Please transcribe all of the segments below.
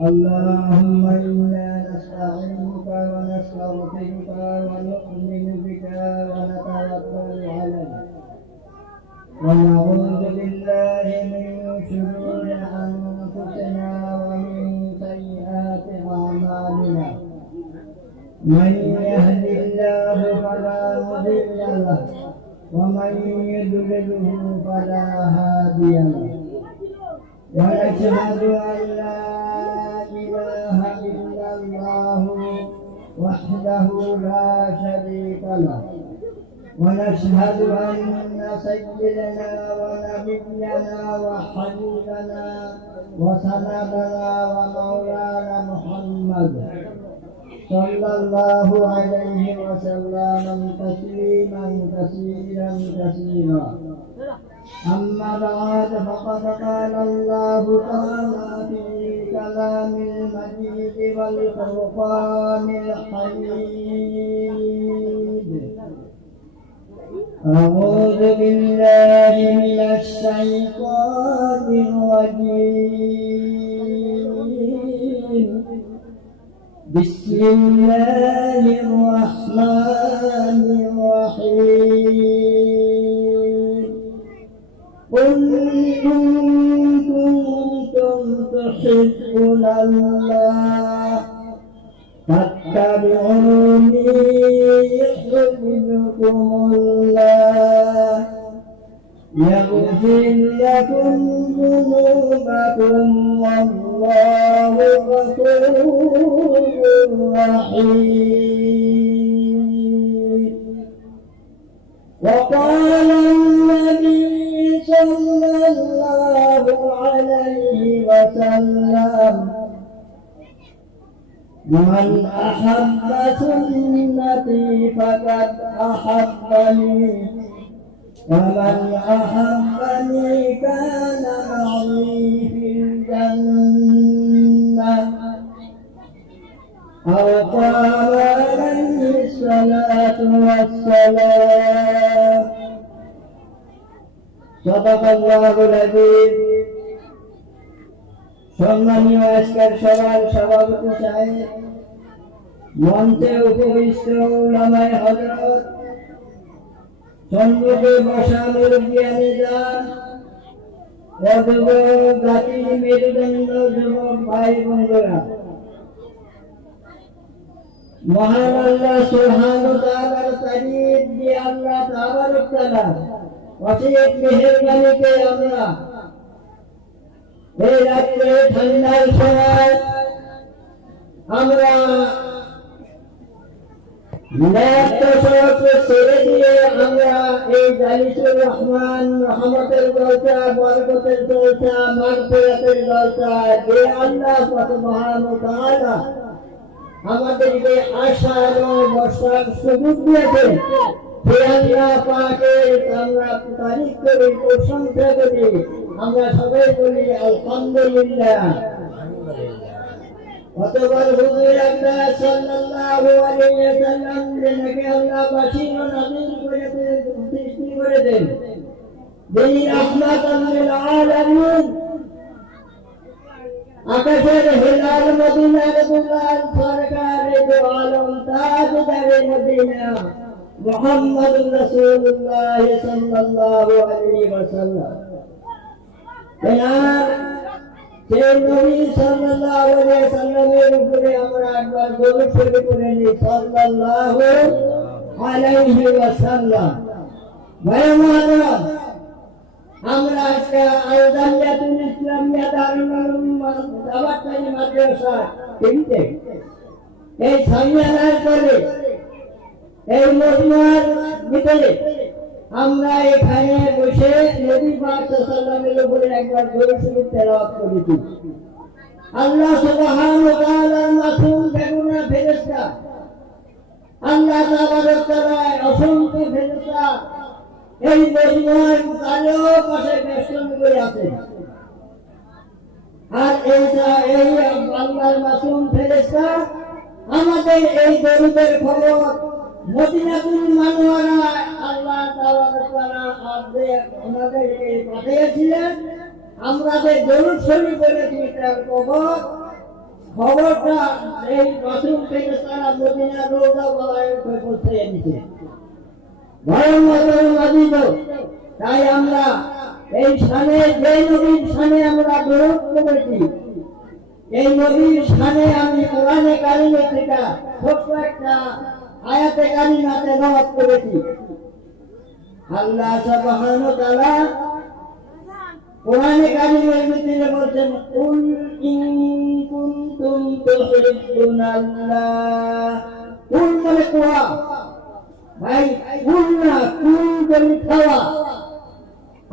اللهم إنا نستعينك ونستغفرك ونؤمن بك ونتوكل عليك ونعوذ بالله من شرور أنفسنا ومن سيئات أعمالنا من يهد الله فلا مضل له ومن يضلله فلا هادي له ونشهد أن لا إله إلا الله وحده لا شريك له ونشهد أن سيدنا ونبينا وحبيبنا وسندنا ومولانا محمد صلى الله عليه وسلم تسليما كثيرا كثيرا. أما بعد فقد قال الله تعالى في كلام المجيد والفرقان الحميد: أعوذ بالله من الشيطان الرجيم. بسم الله الرحمن الرحيم. قل إن كنتم تحبون الله فاتبعوني يحببكم الله يغفر لكم ذنوبكم والله غفور رحيم. وقال النبي صلى الله عليه وسلم: من أحب سنتي فقد أحبني ومن أحبني كان معي في الجنة أو قال عليه الصلاة والسلام. صدق الله العظيم. সম্মানীয় আজকের সভার সভাপতি সাহেব, মঞ্চে উপবিষ্ট উলামায়ে হযরত, সম্মুখে বসা মুরব্বিয়ানেরা, যুবক জাতির মেরুদণ্ড যুবক ভাই বন্ধুরা, মহান আল্লাহ সুবহানাহু ওয়া তাআলার তারিফ দিয়ে আল্লাহ তাবারক তাআলা অশেষ মেহেরবানিতে আমরা এই রাত্রে ঠান্ডার সময় আমরা ছেড়ে দিয়ে আমরা এই জালিসুর রহমান রহমতের জলসা, বরকতের জলসা, মাগফিরাতের জলসা, যে আল্লাহ সুবহানাহু ওয়া তাআলা আমাদেরকে আশার ও বর্ষার সুযোগ দিয়েছেন, সে আল্লাহ পাকের আমরা তারিফ করি, প্রশংসা করি। আমরা সবাই বলি আলহামদুলিল্লাহ। অতঃপর হুজুর আকরাম সাল্লাল্লাহু আলাইহি ওয়াসাল্লাম যিনাকে আল্লাহ বাশীর ও নাযীর করে সৃষ্টি করেছেন, যিনি রাহমাতাল লিল আলামিন, আকাশের হেলাল মদিনার দুলাল সরকারে দো আলম তাজদারে মদিনা মুহাম্মদুর রাসূলুল্লাহ সাল্লাল্লাহু আলাইহি ওয়াসাল্লাম। সেই নবী সাল্লাল্লাহু আলাইহি ওয়াসাল্লামের উপরে আমরা একবার দরুদ শরীফ পড়ে নিই, সাল্লাল্লাহু আলাইহি ওয়াসাল্লাম। ভাই মহতরম, আমরা আজকে আল-জামিয়াতুল ইসলামিয়া দারুল উলুম দাওয়াতুল মাদ্রাসা তিনটে এই সামিয়ানার করে এই মজমার ভিতরে আমরা এখানে বসে নবী পাক সাল্লাল্লাহু আলাইহি ওয়াসাল্লামের একবার দরুদ শরীফ তেলাওয়াত করেছি। আল্লাহ সুবহানাহু ওয়া তাআলার মাসুম বেগুনা ফেরেশতা, আল্লাহ তাবারক তাআলা অসংখ্য ফেরেশতা এই মজমার চারপাশে বেষ্টন করে আছে। আর এই আল্লাহর মাসুম ফেরেশতা আমাদের এই দরুদের খবর মদিনাতুল মুনাওয়ারা আল্লাহ তাআলা আমাদেরকে পাঠিয়েছিলেন। আমরা যে দরুদ শরীফ বলেছি তার খবর খবরটা এই রাসূল থেকে তারা মদিনা রওজা মুবারকে পৌঁছে দিয়েছে। ভয়ঙ্কর নদী তো, তাই আমরা এই শানে, যে নবীর শানে আমরা দরুদ পড়েছি, এই নবীর শানে আমি কোরআনে কারিমে থেকে ছোট্ট একটা আয়াতে কারিমা তেলাওয়াত করেছি। আল্লাহ সুবহানাহু ওয়া তাআলা কোরআনে কারিমের ভিতরে বলছেন, কুল ইন কুনতুম তুহিব্বুনাল্লাহ। কুল মানে কুয়া ভাই, কুল না, কুল মানে খাওয়া,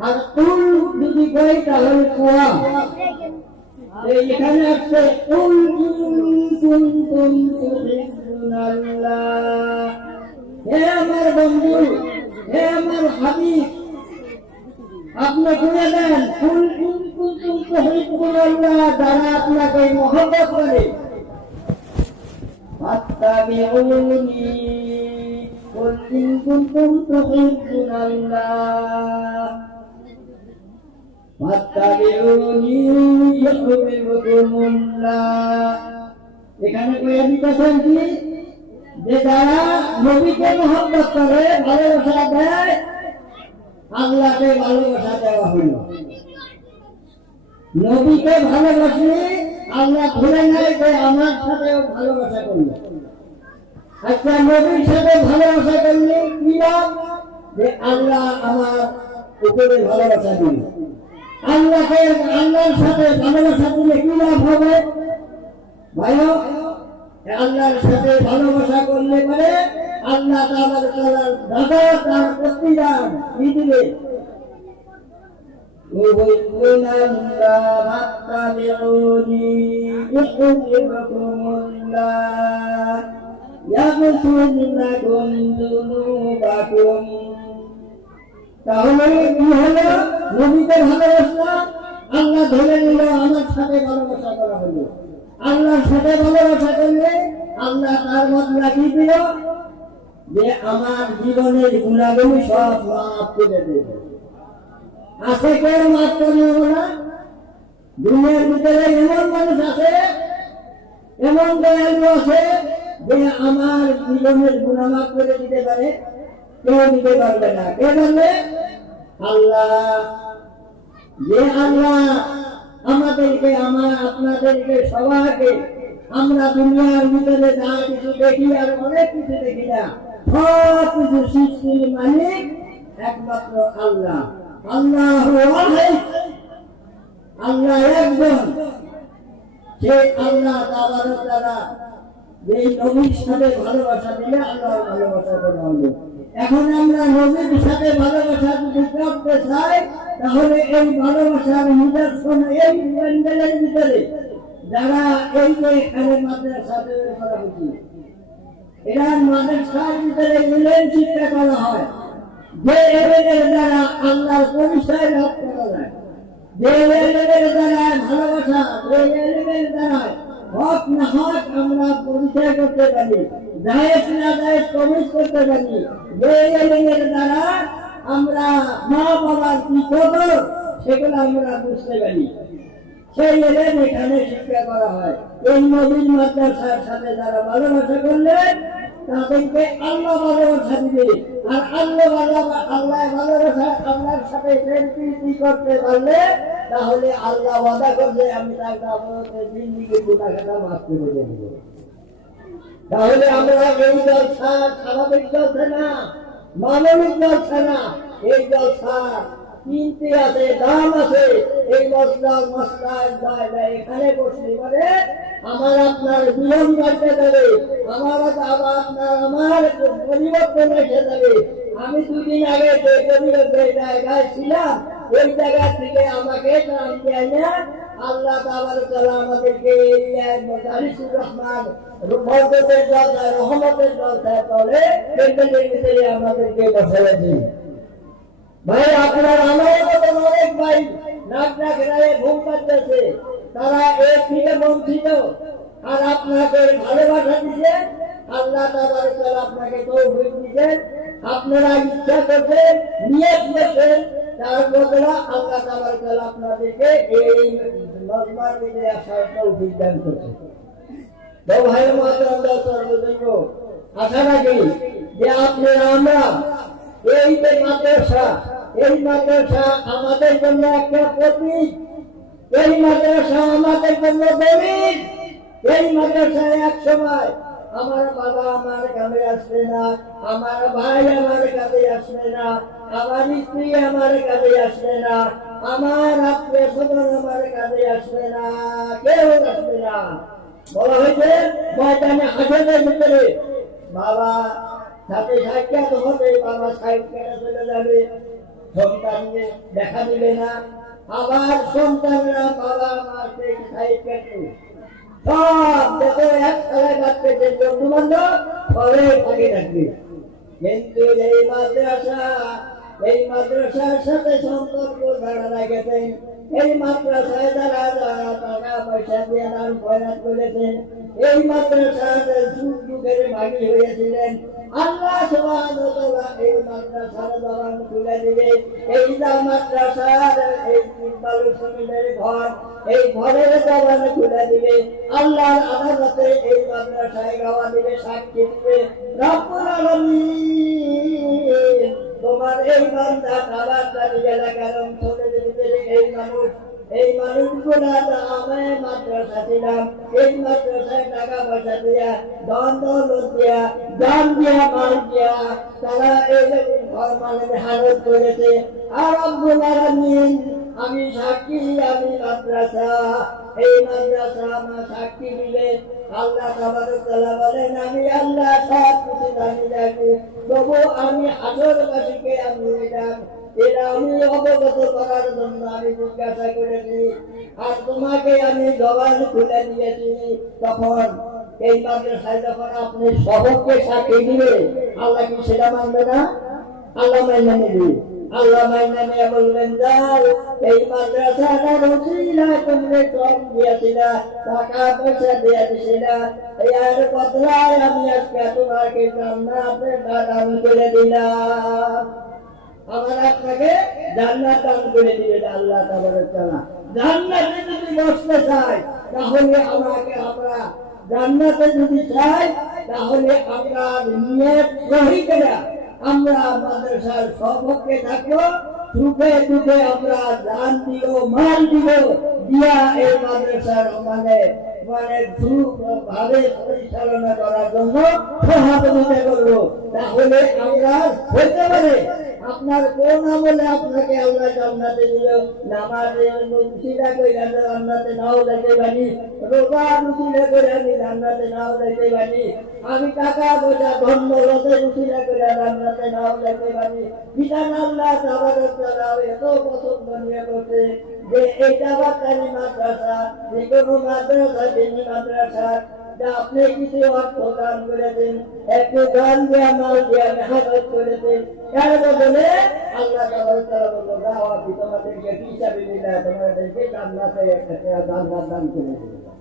আর কুল যদি কই তাহলে কুয়া। এখানে আছে কুল ইন কুনতুম তুহিব্বুনাল্লাহ। হে আমার বন্ধু, হে আমার হাবিব, আপনি বলে দেন কুল ইন কুনতুম তুহিব্বুনাল্লাহ, যারা আপনাকে মহব্বত করে, ফাত্তাবিউনি কুল ইন কুনতুম তুহিব্বুনাল্লাহ ফাত্তাবিউনি ইউহিব্বুকুমুল্লাহ। এখানে কয়ে দিতেছেন কি, যে যারা নবীকে মহব্বত করে, ভালোবাসা দেয়, আল্লাহকে ভালোবাসা দেওয়া হইল। নবীকে ভালোবাসলে আল্লাহ ধরে নেয় যে আমার সাথেও ভালোবাসা করল। আচ্ছা, নবীর সাথে ভালোবাসা করলে কি লাভ? যে আল্লাহ আমার উপরে ভালোবাসা দিল। আল্লাহকে, আল্লাহর সাথে ভালোবাসা দিলে কি লাভ হবে ভাই? আল্লাহর সাথে ভালোবাসা করলে পরে আল্লাহ তাআলার দাদা তার প্রতিদান কি দিবে? তাহলে কি হলো? নবীকে ভালোবাসলাম, আল্লাহ ধরে নিল, আমার সাথে ভালোবাসা করা হলো। আল্লাহর সাথে ভালোবাসা করলে আল্লাহ তার বদলা কি দিল? যে আমার জীবনের গুণাগুলি সব মাফ করে দেবে। আছে কেউ মাফ করবে না? দুনিয়ার ভিতরে এমন মানুষ আছে, এমন দয়ালু আছে যে আমার জীবনের গুণা মাফ করে দিতে পারে? কেউ দিতে পারবে না। কে বলবে? আল্লাহ। যে আল্লাহ আমাদেরকে, আপনাদেরকে, সবাইকে, আমরা দুনিয়ার ভিতরে যা কিছু দেখি আর অনেক কিছু দেখি না, সব কিছু সৃষ্টির মালিক একমাত্র আল্লাহ। আল্লাহ আল্লাহ একজন। সেই আল্লাহ তাআলা এই নবীর সাথে ভালোবাসা দিলে আল্লাহর ভালোবাসা করা হলো। এখন আমরা নবীর সাথে ভালোবাসা যদি করতে চাই, তাহলে এই ভালোবাসার নিদর্শন এই প্যান্ডেলের ভিতরে যারা এই যে এখানে মাদ্রাসা তৈরি করা হচ্ছে, এরা মাদ্রাসার ভিতরে ইলম শিক্ষা করা হয়, যে এলেমের দ্বারা আল্লাহর পরিচয় লাভ করা যায়, যে এলেমের দ্বারা ভালোবাসা, যে এলেমের দ্বারা হক না হক আমরা পরিচয় করতে পারি, জায়েজ না জায়েজ প্রবেশ করতে পারি, যে এলেমের দ্বারা আমরা মা বাবার কি খবর সেগুলো আমরা বুঝতে পারি, সেই এলেম এখানে শিক্ষা করা হয়। এই নবীর মাদ্রাসার সাথে যারা ভালোবাসা করলে তাদেরকে আল্লাহ ভালোবাসা দিবে। আর আল্লাহ ভালোবাসা আল্লাহর সাথে প্রীতি করতে পারলে তাহলে আল্লাহ ওয়াদা করলে আমি তাকে আপনাদের জিন্দেগির গুনাহটা মাফ করে দেব। তাহলে আমরা এই জলসা স্বাভাবিক জলসা না, মানবিক জলসা না, এই জলসা কিনতে আছে, দাম আছে। এই মশলা এখানে বসলে মানে আমার আপনার জীবন বাড়তে যাবে, আমার পরিবর্তন এসে যাবে। আমি দুদিন আগে যে পরিবর্তন জায়গায় ছিলাম, ওই জায়গা থেকে আমাকে আল্লাহ তাআলা আমাদেরকে জালিসুর রহমান বরকতের জলসায়, রহমতের জলসায় তলে ভিতরে আমাদেরকে বসালেন। ভাই আপনার আমার মতো অনেক ভাই নাক ডাক রায়ে ঘুম পাচ্ছে, তারা এর থেকে বঞ্চিত। আর আপনাকে ভালোবাসা দিচ্ছেন, আল্লাহ তাআলা আপনাকে তৌফিক দিচ্ছেন, আপনারা ইচ্ছা করছেন, নিয়ত করছেন, তার বদলা আল্লাহ তাআলা আপনাদেরকে এই মজমার ভিতরে আসার তৌফিক দান করছেন। তো ভাই মাতরম সর্বজন্য আশা রাখি যে আপনারা আমরা এই যে মাদ্রাসা, এই মাদ্রাসা আমাদের জন্য একটা প্রতীক, এই মাদ্রাসা আমাদের জন্য দলিল। এই মাদ্রাসায় এক সময় আমার বাবা আমার কাছে আসবে না, আমার ভাই আমার কাছে আসবে না, আমার স্ত্রী আমার কাছে আসবে না, আমার আত্মীয় স্বজন আমার কাছে আসবে না, কেউ আসবে না। বলা হয়েছে ময়দানে হাসরের ভিতরে বাবা সাথে সাক্ষাৎ হবে, বাবা সাইড কেটে চলে যাবে, সন্তানকে দেখা দিবে না, আবার সন্তানরা বাবা মাকে সাইড কেটে সব দেখো এক তলায় বাচ্চাদের বন্ধু বান্ধব ঘরে ফাঁকে থাকবে। কিন্তু এই মাদ্রাসার সাথে সম্পর্ক যারা রেখেছেন, এই মাদ্রাসায় যারা যারা টাকা পয়সা দিয়ে দান খয়রাত করেছেন, এই মাদ্রাসার যুগের ভাগী হয়েছিলেন, আল্লাহ সুবহানাহু ওয়া তাআলা এই মাদ্রাসার জবান খুলে দিবে। এই মাদ্রাসার এই ইকবালুল সমিদের ঘর, এই ঘরের জবান খুলে দিবে। আল্লাহর আদালতে এই মাদ্রাসায় গাওয়া দিবে, সাক্ষী দিবে রব্বুল আলামিন তোমার এই বান্দা কাবাতারি এলাকার অঞ্চলের ভিতরে এই মানুষগুলা আমি মাদ্রাসা ছিলাম, এই মাদ্রাসায় টাকা পয়সা দিয়া ধন দৌলত দিয়া জান দিয়া মাল দিয়া তারা এই ঘর মানে হারত করেছে। আর রব্বুল আলামিন আমি সাক্ষী, আমি মাদ্রাসা, এই মাদ্রাসা আমার সাক্ষী দিলে আল্লাহ তাবারক তাআলা বলেন আমি আল্লাহ সব কিছু জানি রাখি, তবু আমি হাসরবাসীকে আমি এটা আমি অবগত করার জন্য আমি জিজ্ঞাসা করেছি, আর তোমাকে আমি জবান খুলে দিয়েছি। তখন এই মাদ্রাসায় যখন আপনি সবককে সাক্ষী দিবে, আল্লাহ কি সেটা মানবে না? আল্লাহ মাইনা নেবে। আল্লাহ মাইনা নিয়ে বলবেন যাও এই মাদ্রাসাটার উসিলায় তোমরা কম দিয়েছিলা, টাকা পয়সা দিয়েছিলা, এর বদলায় আমি আজকে তোমাকে জান্নাতের দান করে দিলাম। আমার আপনাকে জান্নাত দান করে দিবে আল্লাহ তাবারক তাআলা। জান্নাতে যদি বসতে চাই তাহলে আমরা জান্নাতে যদি চাই তাহলে আমরা নিয়ত সহি করে আমরা মাদ্রাসার সবকে থাকবো, সুখে দুঃখে আমরা দান দিব, মাল দিব, দিয়া এই মাদ্রাসার মানে ভাবে পরিচালনা করার জন্য সহযোগিতা করবো। তাহলে আমরা হইতে পারে আপনার কোন আমলে আপনাকে আল্লাহ জান্নাতে দিল, নামাজে উসিলা কইরা জান্নাতে নাও যাইতে পারি, রোজা উসিলা করে আমি জান্নাতে নাও যাইতে পারি, আমি টাকা পয়সা ধন দৌলতে উসিলা করে জান্নাতে নাও যাইতে পারি। বিধান আল্লাহ তাবারক তাআলা এত পছন্দ নিয়ে করতে যে এইটা বাকারি মাদ্রাসা, যে কোনো মাদ্রাসা, দিনী মাদ্রাসা আপনি কিছু অর্থ দান করে দিন, একটু গান দিয়া মাল দিয়া মেহনত করে দিন, এর বদলে আল্লাহ তাবারক তাআলা বলল যাও আমি তোমাদেরকে হিসাবে দিলাম, তোমাদেরকে জান্নাতে একটা জান্নাত দান করে দিলাম।